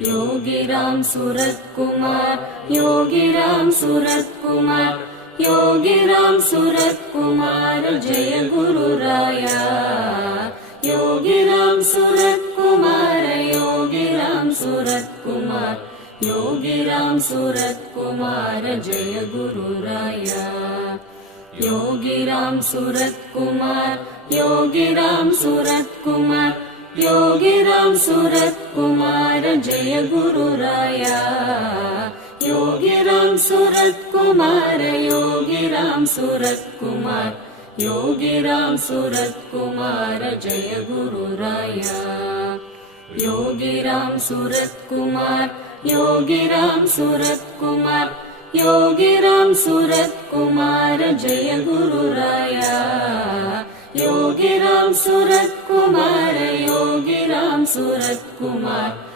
Yogiram Surat Kumar, Yogiram Surat Kumar, Yogiram Surat Kumar Jai Guru Raya. Yogiram Surat Kumar, Yogiram Surat Kumar, Yogiram Surat Kumar Jai Guru Raya. Yogiram Surat Kumar, Yogiram Surat Kumar, Yogiram Surat Kumar Jai Guru Raya. Yogiram Surat Kumar, Yogiram Surat Kumar, Yogiram Surat Kumar Jai Guru Raya. Yogiram Surat Kumar, Yogiram Surat Kumar, Yogiram Surat Kumar Jai Guru Raya. Yogiram Surat Kumar, Yogiram Surat Kumar,